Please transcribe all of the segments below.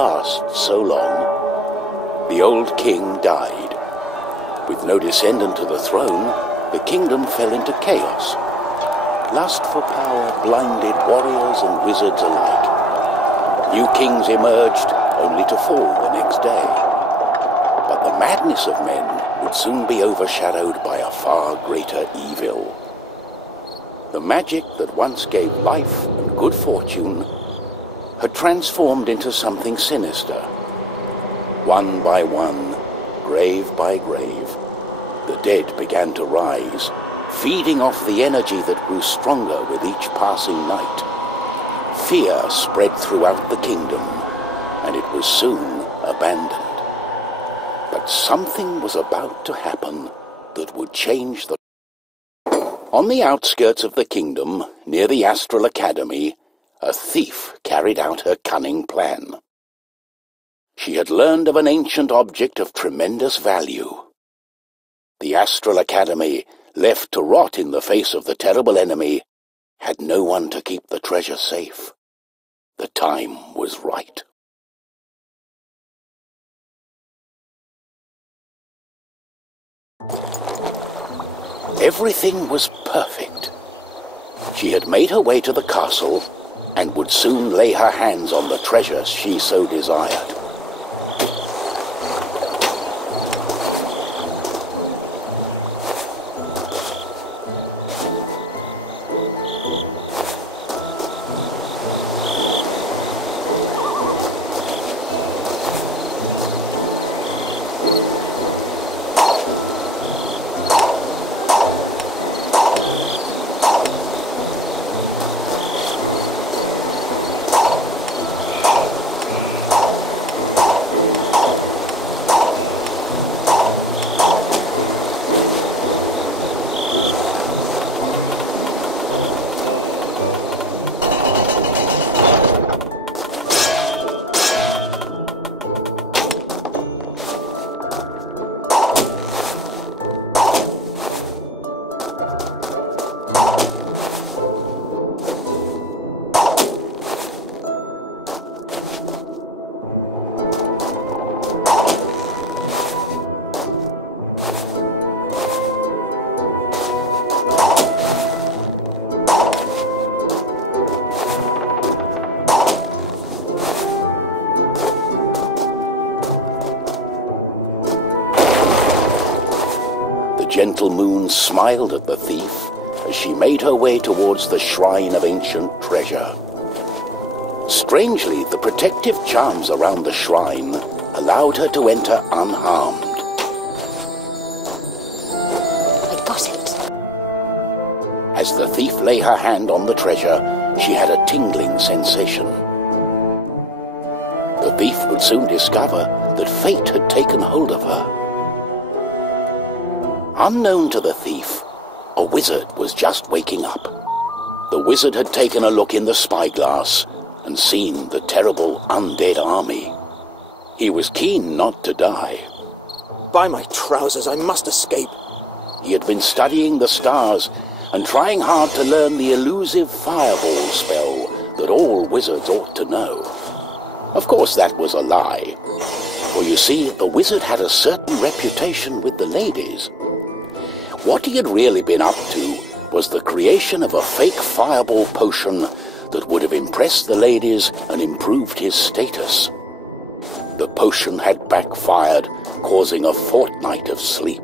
last so long. The old king died. With no descendant to the throne, the kingdom fell into chaos. Lust for power blinded warriors and wizards alike. New kings emerged, only to fall the next day. But the madness of men would soon be overshadowed by a far greater evil. The magic that once gave life and good fortune had transformed into something sinister. One by one, grave by grave, the dead began to rise, feeding off the energy that grew stronger with each passing night. Fear spread throughout the kingdom, and it was soon abandoned. But something was about to happen that would change the... On the outskirts of the kingdom, near the Astral Academy, a thief carried out her cunning plan. She had learned of an ancient object of tremendous value. The Astral Academy, left to rot in the face of the terrible enemy, had no one to keep the treasure safe. The time was right. Everything was perfect. She had made her way to the castle and would soon lay her hands on the treasure she so desired. The gentle moon smiled at the thief as she made her way towards the shrine of ancient treasure. Strangely, the protective charms around the shrine allowed her to enter unharmed. I got it. As the thief lay her hand on the treasure, she had a tingling sensation. The thief would soon discover that fate had taken hold of her. Unknown to the thief, a wizard was just waking up. The wizard had taken a look in the spyglass and seen the terrible undead army. He was keen not to die. By my trousers, I must escape. He had been studying the stars and trying hard to learn the elusive fireball spell that all wizards ought to know. Of course, that was a lie. For you see, the wizard had a certain reputation with the ladies. What he had really been up to was the creation of a fake fireball potion that would have impressed the ladies and improved his status. The potion had backfired, causing a fortnight of sleep.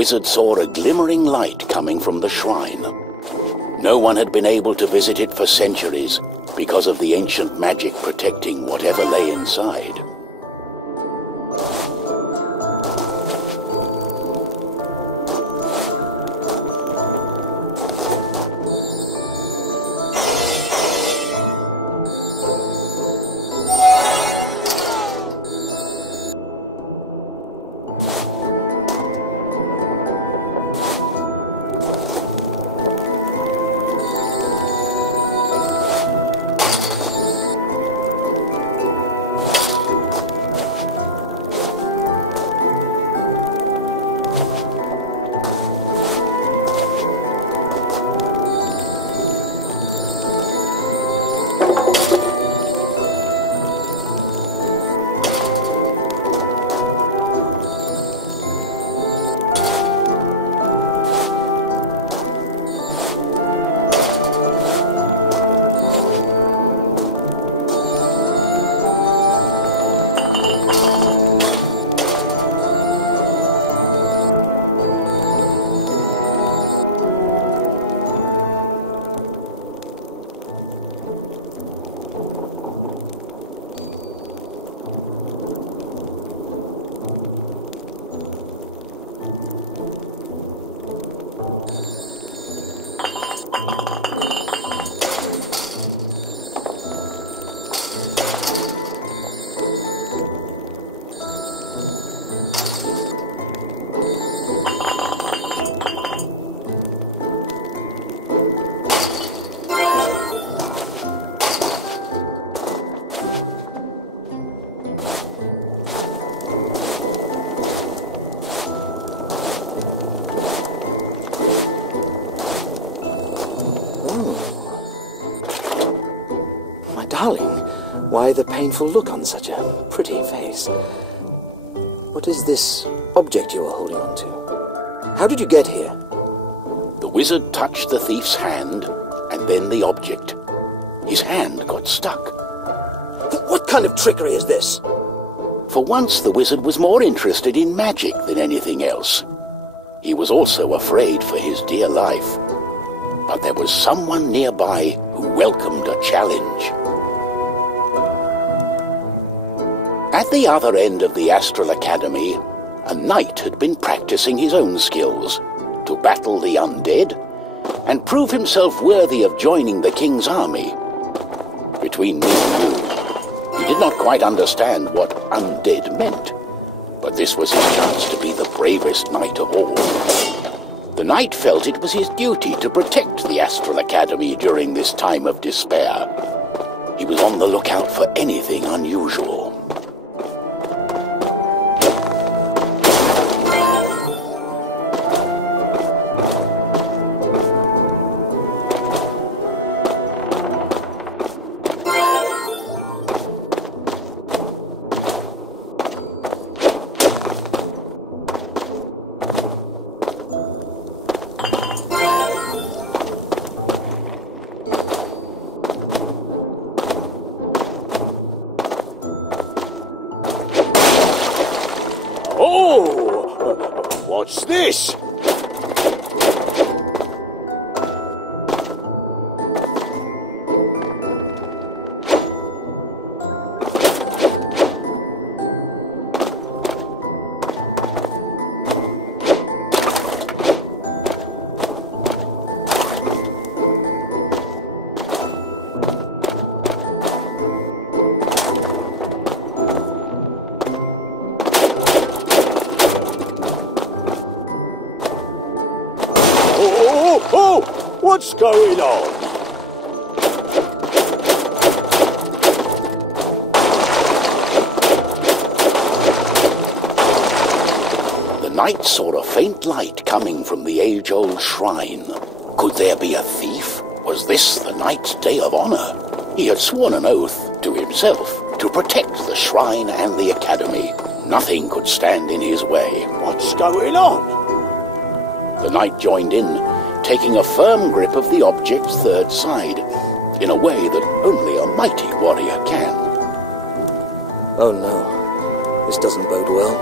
wizard saw a glimmering light coming from the shrine. No one had been able to visit it for centuries because of the ancient magic protecting whatever lay inside. Darling, why the painful look on such a pretty face? What is this object you are holding on to? How did you get here? The wizard touched the thief's hand, and then the object. His hand got stuck. What kind of trickery is this? For once, the wizard was more interested in magic than anything else. He was also afraid for his dear life. But there was someone nearby who welcomed a challenge. At the other end of the Astral Academy, a knight had been practicing his own skills to battle the undead and prove himself worthy of joining the king's army. Between me and you, he did not quite understand what undead meant, but this was his chance to be the bravest knight of all. The knight felt it was his duty to protect the Astral Academy during this time of despair. He was on the lookout for anything unusual. Oh! What's this? Oh! What's going on? The knight saw a faint light coming from the age-old shrine. Could there be a thief? Was this the knight's day of honor? He had sworn an oath to himself to protect the shrine and the academy. Nothing could stand in his way. What's going on? The knight joined in, taking a firm grip of the object's third side, in a way that only a mighty warrior can. Oh no, this doesn't bode well.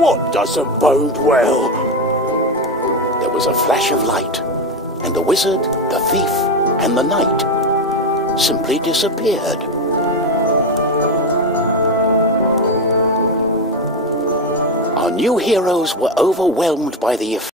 What doesn't bode well? there was a flash of light, and the wizard, the thief, and the knight simply disappeared. Our new heroes were overwhelmed by the effect.